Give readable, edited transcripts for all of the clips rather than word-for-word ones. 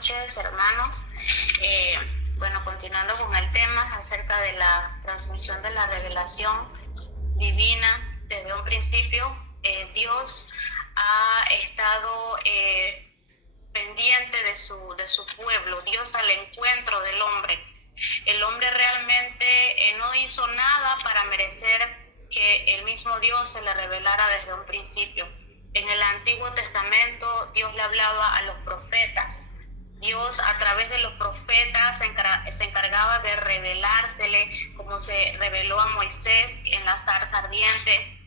noches, hermanos. Continuando con el tema acerca de la transmisión de la revelación divina, desde un principio Dios ha estado pendiente de su pueblo. Dios al encuentro del hombre. El hombre realmente no hizo nada para merecer que el mismo Dios se le revelara desde un principio. En el Antiguo Testamento Dios le hablaba a los profetas. Dios a través de los profetas se encargaba de revelársele, como se reveló a Moisés en la zarza ardiente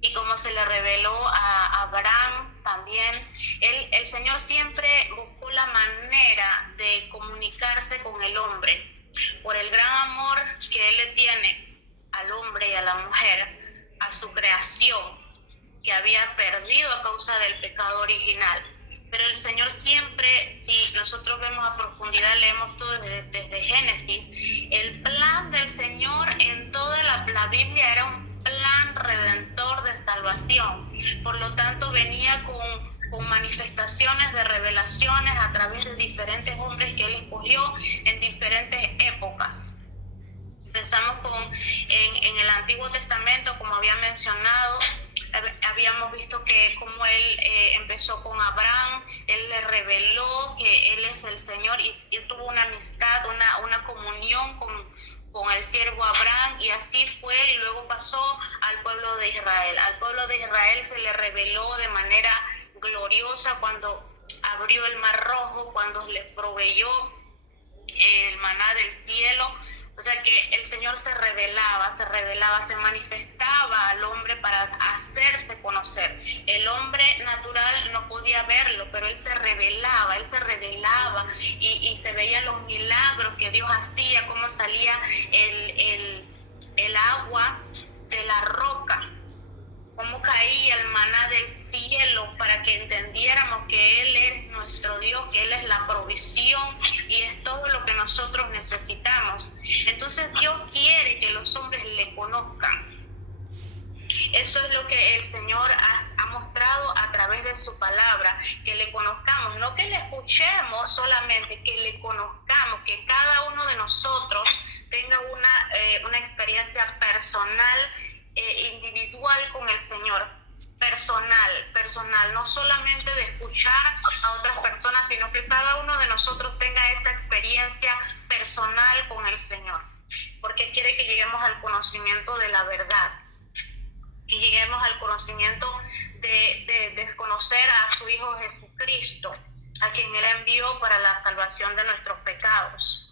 y como se le reveló a Abraham también. El Señor siempre buscó la manera de comunicarse con el hombre por el gran amor que Él le tiene al hombre y a la mujer, a su creación que había perdido a causa del pecado original. Pero el Señor siempre, si nosotros vemos a profundidad, leemos todo desde Génesis, el plan del Señor en toda la Biblia era un plan redentor de salvación. Por lo tanto, venía con manifestaciones de revelaciones a través de diferentes hombres que Él escogió en diferentes épocas. Pensamos en el Antiguo Testamento, como había mencionado, habíamos visto que como Él empezó con Abraham, Él le reveló que Él es el Señor y tuvo una amistad, una comunión con el siervo Abraham, y así fue, y luego pasó al pueblo de Israel. Al pueblo de Israel se le reveló de manera gloriosa cuando abrió el Mar Rojo, cuando le proveyó el maná del cielo. O sea que el Señor se revelaba, se manifestaba al hombre para hacerse conocer. El hombre natural no podía verlo, pero Él se revelaba y se veían los milagros que Dios hacía, cómo salía el agua de la roca, cómo caía el maná del cielo, para que entendiéramos que Él es nuestro Dios, que Él es la provisión y es todo lo que nosotros necesitamos. Entonces Dios quiere que los hombres le conozcan. Eso es lo que el Señor ha mostrado a través de su palabra, que le conozcamos, no que le escuchemos solamente, que le conozcamos, que cada uno de nosotros tenga una experiencia personal, individual con el Señor, personal, no solamente de escuchar a otras personas, sino que cada uno de nosotros tenga esa experiencia personal con el Señor, porque quiere que lleguemos al conocimiento de la verdad, que lleguemos al conocimiento de conocer a su Hijo Jesucristo, a quien Él envió para la salvación de nuestros pecados.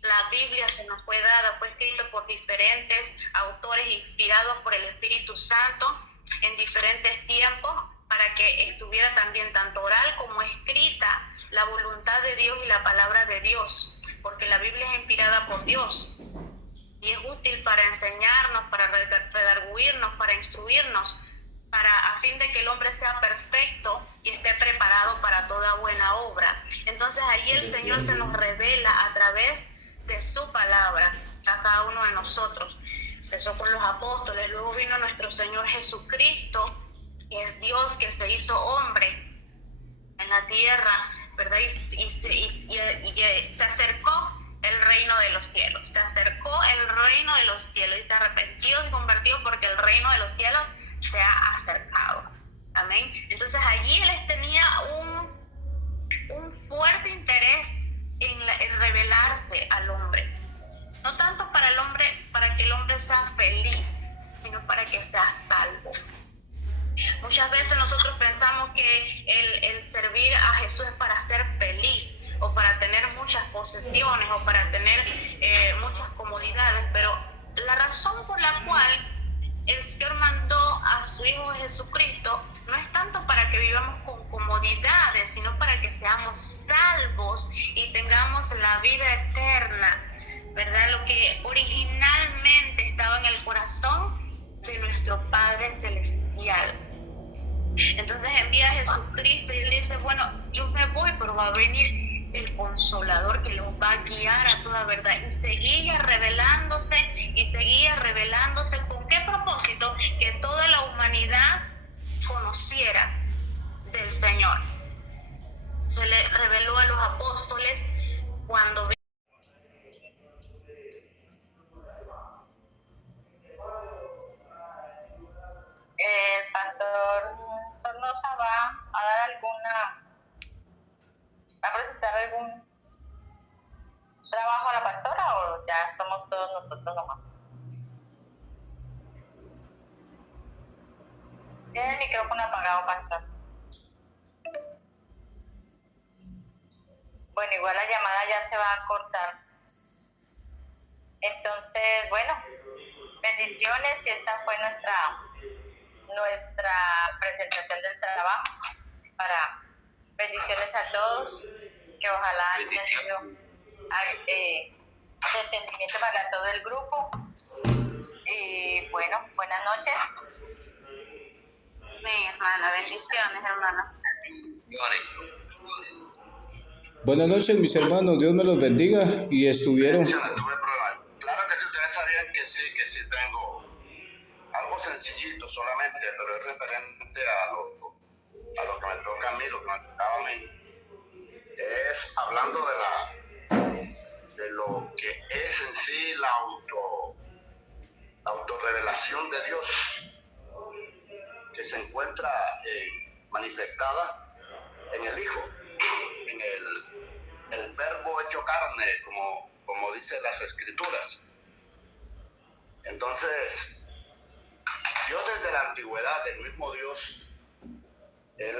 La Biblia se nos fue dada, fue escrito por diferentes autores inspirados por el Espíritu Santo en diferentes tiempos, para que estuviera también tanto oral como escrita la voluntad de Dios y la palabra de Dios, porque la Biblia es inspirada por Dios y es útil para enseñarnos, para redarguirnos, para instruirnos, a fin de que el hombre sea perfecto y esté preparado para toda buena obra. Entonces ahí el Señor se nos revela a través de su palabra a cada uno de nosotros. Empezó con los apóstoles, luego vino nuestro Señor Jesucristo, que es Dios, que se hizo hombre en la tierra, ¿verdad? Y se acercó el reino de los cielos, y se arrepintió y convirtió, porque el reino de los cielos se ha acercado. Amén. Entonces allí Él tenía un fuerte interés en revelarse al hombre, no tanto para que el hombre sea feliz, sino para que sea salvo. Muchas veces nosotros pensamos que el servir a Jesús es para ser feliz, o para tener muchas posesiones, o para tener muchas comodidades, pero la razón por la cual el Señor mandó a su Hijo Jesucristo no es tanto para que vivamos con comodidades, sino para que seamos salvos y tengamos la vida eterna, ¿verdad? Lo que originalmente estaba en el corazón de nuestro Padre Celestial. Entonces envía a Jesucristo y Él dice, bueno, yo me voy, pero va a venir el Consolador que los va a guiar a toda verdad. Y seguía revelándose, ¿con qué propósito? Que toda la humanidad conociera del Señor. se le reveló a los apóstoles cuando el pastor Sornosa va a dar va a presentar algún trabajo a la pastora, o ya somos todos nosotros nomás. Tiene el micrófono apagado, pastor. Bueno, igual la llamada ya se va a cortar. Entonces, bueno, bendiciones, y esta fue nuestra presentación del trabajo. Bendiciones a todos, que ojalá haya sido de entendimiento para todo el grupo. Y bueno, buenas noches. Mi hermana, bendiciones, hermana. Buenas noches, mis hermanos, Dios me los bendiga. Y estuvieron. Claro que sí, ustedes sabían que sí tengo algo sencillito solamente, pero es referente a lo que me toca a mí, lo que me tocaba a mí. Es hablando de lo que es en sí la autorrevelación de Dios, que se encuentra manifestada en el Hijo, en el verbo hecho carne, como dicen las Escrituras. Entonces, Dios desde la antigüedad, el mismo Dios, Él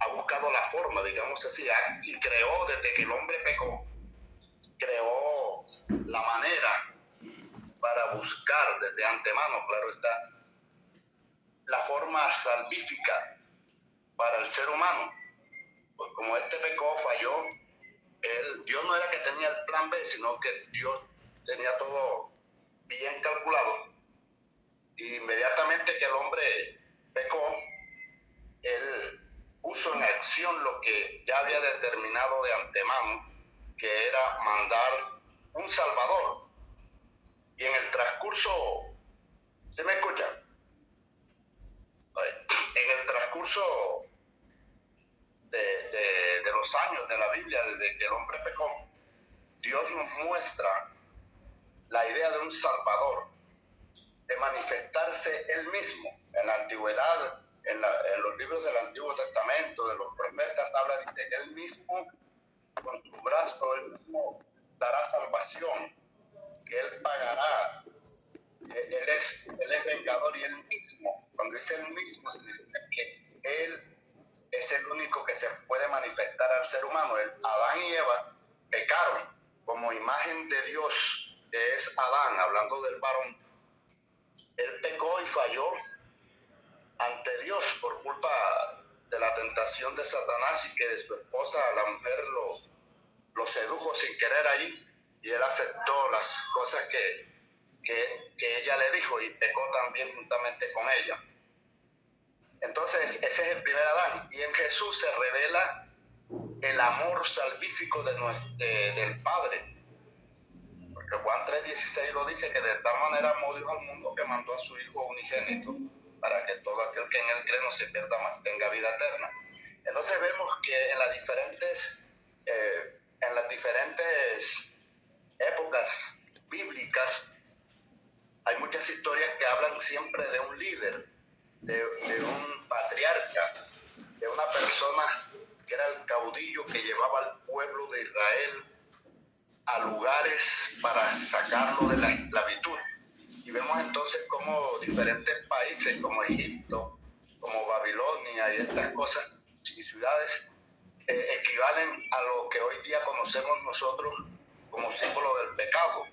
ha buscado la forma, digamos así, y creó, desde que el hombre pecó, creó la manera para buscar desde antemano, claro está, la forma salvífica para el ser humano. Pues como este pecó, falló, Dios no era que tenía el plan B, sino que Dios tenía todo bien calculado. Y inmediatamente que el hombre pecó, Él puso en acción lo que ya había determinado de antemano, que era mandar un Salvador. Y en el transcurso, ¿se me escucha? En el transcurso de los años de la Biblia, desde que el hombre pecó, Dios nos muestra la idea de un Salvador, de manifestarse Él mismo. En la antigüedad, en los libros del Antiguo Testamento, de los profetas, dice que Él mismo, con su brazo, Él mismo dará salvación, que Él pagará. Él es vengador, y Él mismo, cuando dice Él mismo, significa que Él es el único que se puede manifestar al ser humano. Adán y Eva pecaron como imagen de Dios, que es Adán, hablando del varón. Él pecó y falló ante Dios por culpa de la tentación de Satanás, y que de su esposa, la mujer, lo sedujo sin querer allí, y él aceptó las cosas que ella le dijo, y pecó también juntamente con ella. Entonces, ese es el primer Adán. Y en Jesús se revela el amor salvífico del Padre. Porque Juan 3:16 lo dice, que de tal manera amó Dios al mundo que mandó a su Hijo unigénito, para que todo aquel que en Él cree no se pierda, mas tenga vida eterna. Entonces vemos que en las diferentes épocas bíblicas hay muchas historias que hablan siempre de un líder, de un patriarca, de una persona que era el caudillo que llevaba al pueblo de Israel a lugares para sacarlo de la esclavitud. Y vemos entonces cómo diferentes países como Egipto, como Babilonia y estas cosas y ciudades equivalen a lo que hoy día conocemos nosotros como símbolo del pecado.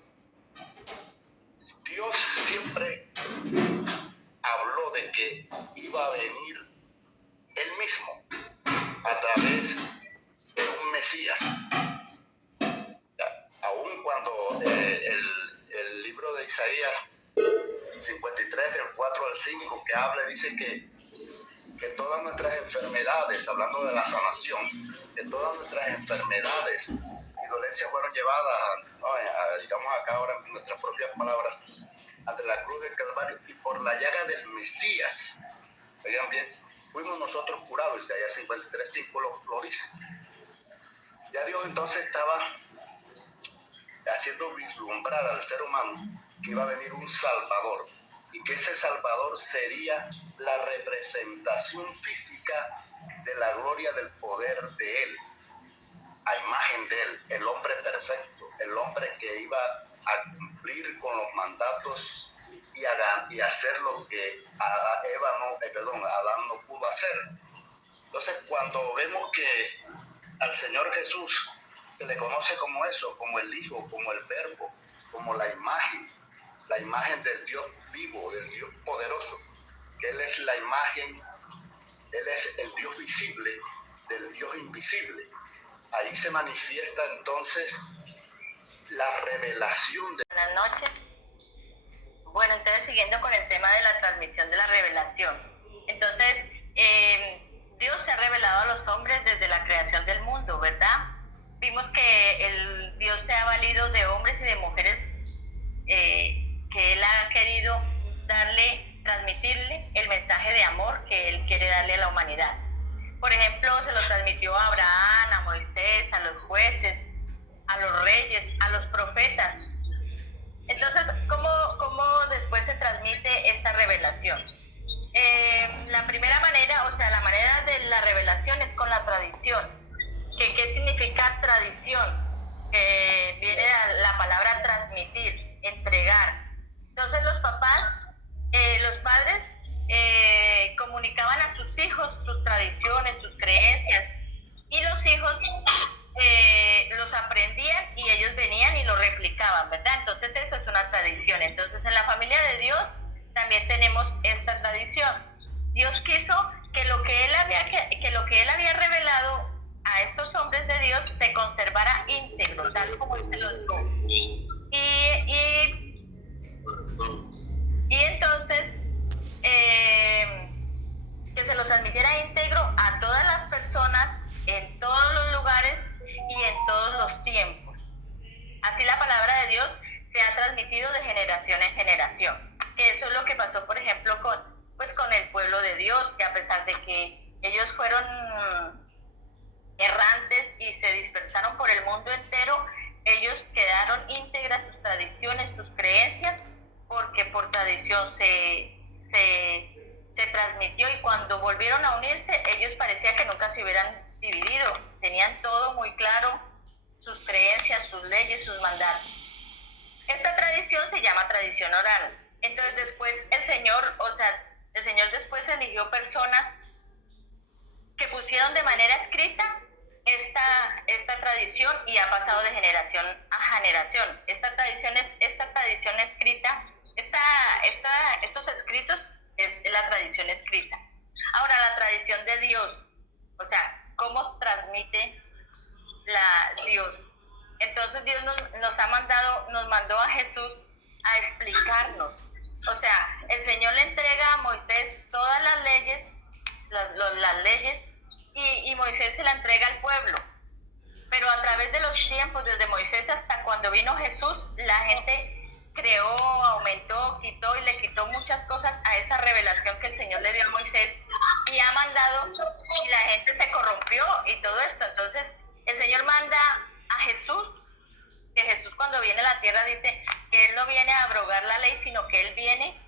Dios siempre habló de que iba a venir Él mismo a través de un Mesías. Aún cuando el libro de Isaías 53, del 4 al 5, que habla, dice que todas nuestras enfermedades, hablando de la sanación, que todas nuestras enfermedades y dolencias fueron llevadas, digamos acá ahora en nuestras propias palabras, ante la cruz del Calvario, y por la llaga del Mesías, oigan bien, fuimos nosotros curados. Isaías 53, 5 lo dice. Dios entonces estaba haciendo vislumbrar al ser humano que iba a venir un Salvador y que ese Salvador sería la representación física de la gloria del poder de Él, a imagen de Él, el hombre perfecto, el hombre que iba a cumplir con los mandatos y hacer lo que Adán no pudo hacer. Entonces, cuando vemos que al Señor Jesús se le conoce como eso, como el Hijo, como el Verbo, como la imagen del Dios vivo, del Dios poderoso, que Él es la imagen, Él es el Dios visible del Dios invisible. Ahí se manifiesta entonces la revelación de... Buenas noches. Bueno, entonces siguiendo con el tema de la transmisión de la revelación. Entonces, Dios se ha revelado a los hombres desde la creación del mundo, ¿verdad? Vimos que Dios se ha valido de hombres y de mujeres que Él ha querido transmitirle el mensaje de amor que Él quiere darle a la humanidad. Por ejemplo, se lo transmitió a Abraham, a Moisés, a los jueces, a los reyes, a los profetas. Entonces, ¿cómo después se transmite esta revelación? La primera manera, o sea, la manera de la revelación es con la tradición. ¿Qué significa tradición? Viene la palabra transmitir, entregar. Entonces los padres comunicaban a sus hijos sus tradiciones, sus creencias, y los hijos los aprendían y ellos venían y lo replicaban, ¿verdad? Entonces eso es una tradición. Entonces en la familia de Dios también tenemos esta tradición. Dios quiso que lo que Él había revelado a estos hombres de Dios se conservara íntegro, tal como Él se lo dio. Y entonces que se lo transmitiera íntegro a todas las personas, en todos los lugares y en todos los tiempos. Así la palabra de Dios se ha transmitido de generación en generación. Que eso es lo que pasó, por ejemplo, con el pueblo de Dios, que a pesar de que ellos fueron errantes y se dispersaron por el mundo entero, ellos quedaron íntegras sus tradiciones, sus creencias, porque por tradición se transmitió, y cuando volvieron a unirse, ellos parecía que nunca se hubieran dividido, tenían todo muy claro, sus creencias, sus leyes, sus mandatos. Esta tradición se llama tradición oral. Entonces después el Señor después eligió personas que pusieron de manera escrita esta tradición, y ha pasado de generación a generación. Esta tradición escrita, estos escritos es la tradición escrita. Ahora, la tradición de Dios, o sea, ¿cómo transmite Dios? Entonces Dios nos mandó a Jesús a explicarnos. O sea, el Señor le entrega a Moisés todas las leyes, las leyes, y Moisés se la entrega al pueblo. Pero a través de los tiempos, desde Moisés hasta cuando vino Jesús, la gente creó, aumentó, quitó y le quitó muchas cosas a esa revelación que el Señor le dio a Moisés, y ha mandado, y la gente se corrompió y todo esto. Entonces el Señor manda a Jesús, que Jesús cuando viene a la tierra dice que Él no viene a abrogar la ley, sino que Él viene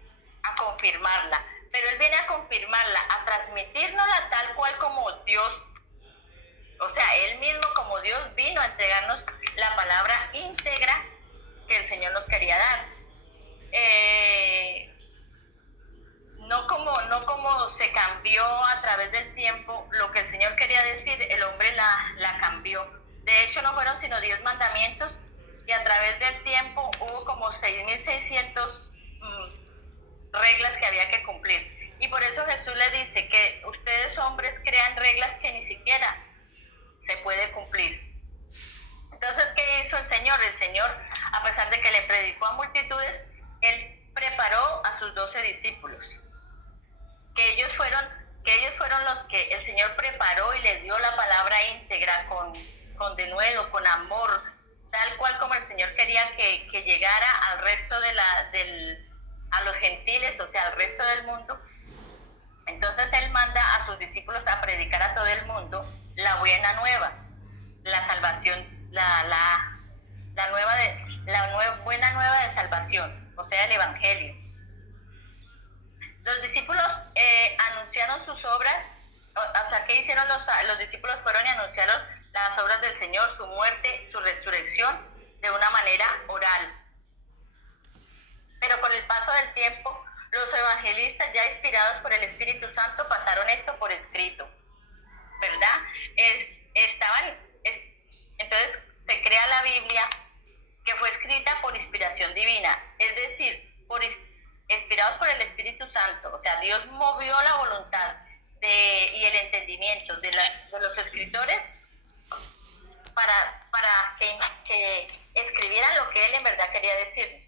a confirmarla. Pero Él viene a confirmarla, a transmitírnosla tal cual como Dios. O sea, Él mismo como Dios vino a entregarnos la palabra íntegra que el Señor nos quería dar. No como se cambió a través del tiempo lo que el Señor quería decir, el hombre la cambió. De hecho, no fueron sino 10 mandamientos, y a través del tiempo hubo como 6.600 reglas que había que cumplir. Y por eso Jesús le dice que ustedes hombres crean reglas que ni siquiera se puede cumplir. Entonces, ¿qué hizo el Señor? El Señor, a pesar de que le predicó a multitudes, Él preparó a sus 12 discípulos, que ellos fueron los que el Señor preparó y les dio la palabra íntegra, con denuedo, con amor, tal cual como el Señor quería que llegara al resto a los gentiles, o sea, al resto del mundo. Entonces Él manda a sus discípulos a predicar a todo el mundo la buena nueva. la salvación, buena nueva de salvación, o sea, el Evangelio. Los discípulos anunciaron sus obras, o sea, ¿qué hicieron los discípulos? Fueron y anunciaron las obras del Señor, su muerte, su resurrección, de una manera oral. Pero con el paso del tiempo, los evangelistas, ya inspirados por el Espíritu Santo, pasaron esto por escrito, ¿verdad? Entonces se crea la Biblia, que fue escrita por inspiración divina, es decir, inspirados por el Espíritu Santo. O sea, Dios movió la voluntad y el entendimiento de los escritores para que escribieran lo que Él en verdad quería decir.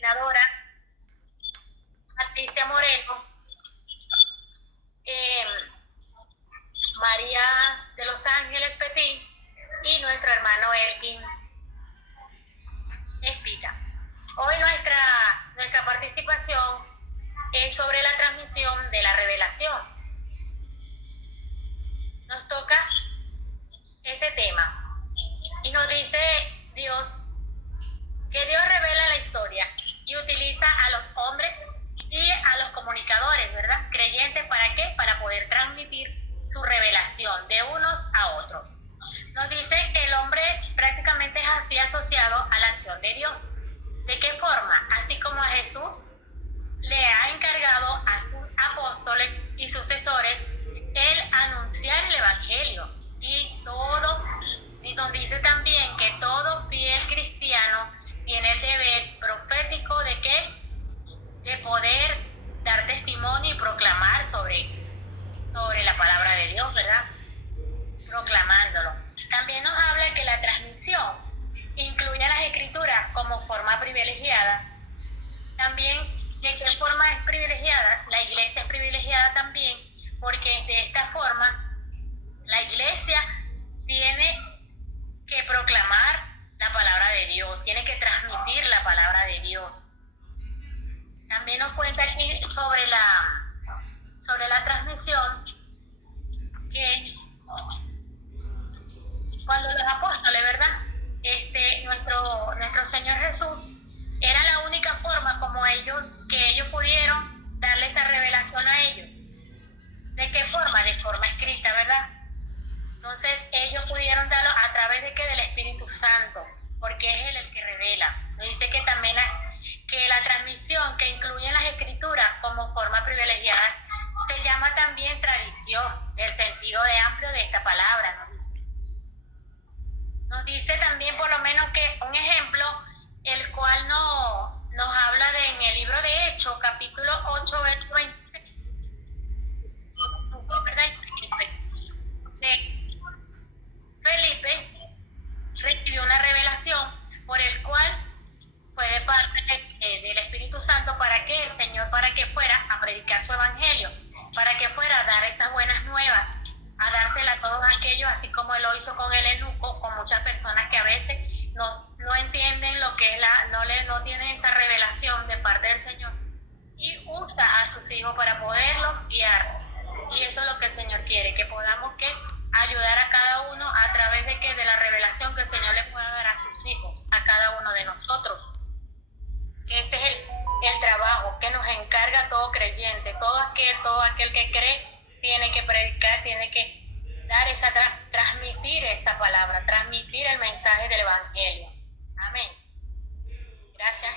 Senadora Patricia Moreno, María de los Ángeles Petit y nuestro hermano Elkin Espita. Hoy nuestra participación es sobre la transmisión de la revelación. Nos toca este tema y nos dice Dios que Dios revela la historia y utiliza a los hombres y a los comunicadores, ¿verdad? Creyentes, ¿para qué? Para poder transmitir su revelación de unos a otros. Nos dice que el hombre prácticamente es así asociado a la acción de Dios. ¿De qué forma? Así como a Jesús le ha encargado a sus apóstoles y sucesores el anunciar el Evangelio. Y nos dice también que todo fiel cristiano tiene el deber profético de ¿qué? De poder dar testimonio y proclamar sobre la palabra de Dios, ¿verdad? Proclamándolo. También nos habla que la transmisión incluye a las escrituras como forma privilegiada. También, ¿de qué forma es privilegiada? La iglesia es privilegiada también, porque de esta forma la iglesia tiene que proclamar la palabra de Dios, tiene que transmitir la palabra de Dios. También nos cuenta aquí sobre la transmisión, que cuando los apóstoles, ¿verdad? Nuestro Señor Jesús era la única forma como que ellos pudieron darle esa revelación a ellos. ¿De qué forma? De forma escrita, ¿verdad? Entonces ellos pudieron darlo a través de del Espíritu Santo, porque es Él el que revela. Nos dice que también que la transmisión que incluye las escrituras como forma privilegiada se llama también tradición, el sentido de amplio de esta palabra. Nos dice también por lo menos que un ejemplo, el cual nos habla en el libro de Hechos, capítulo 8, verso 26, ¿verdad? Felipe recibió una revelación por el cual fue de parte del Espíritu Santo para que fuera a predicar su evangelio, para que fuera a dar esas buenas nuevas, a dársela a todos aquellos, así como él lo hizo con el eunuco, con muchas personas que a veces no entienden lo que es no tienen esa revelación de parte del Señor, y usa a sus hijos para poderlos guiar. Y eso es lo que el Señor quiere, que podamos ayudar a cada uno a través de la revelación que el Señor le pueda dar a sus hijos, a cada uno de nosotros. Ese es el trabajo que nos encarga todo creyente, todo aquel que cree tiene que predicar, tiene que dar transmitir esa palabra, transmitir el mensaje del Evangelio. Amén. Gracias.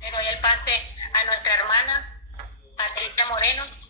Le doy el pase a nuestra hermana Patricia Moreno.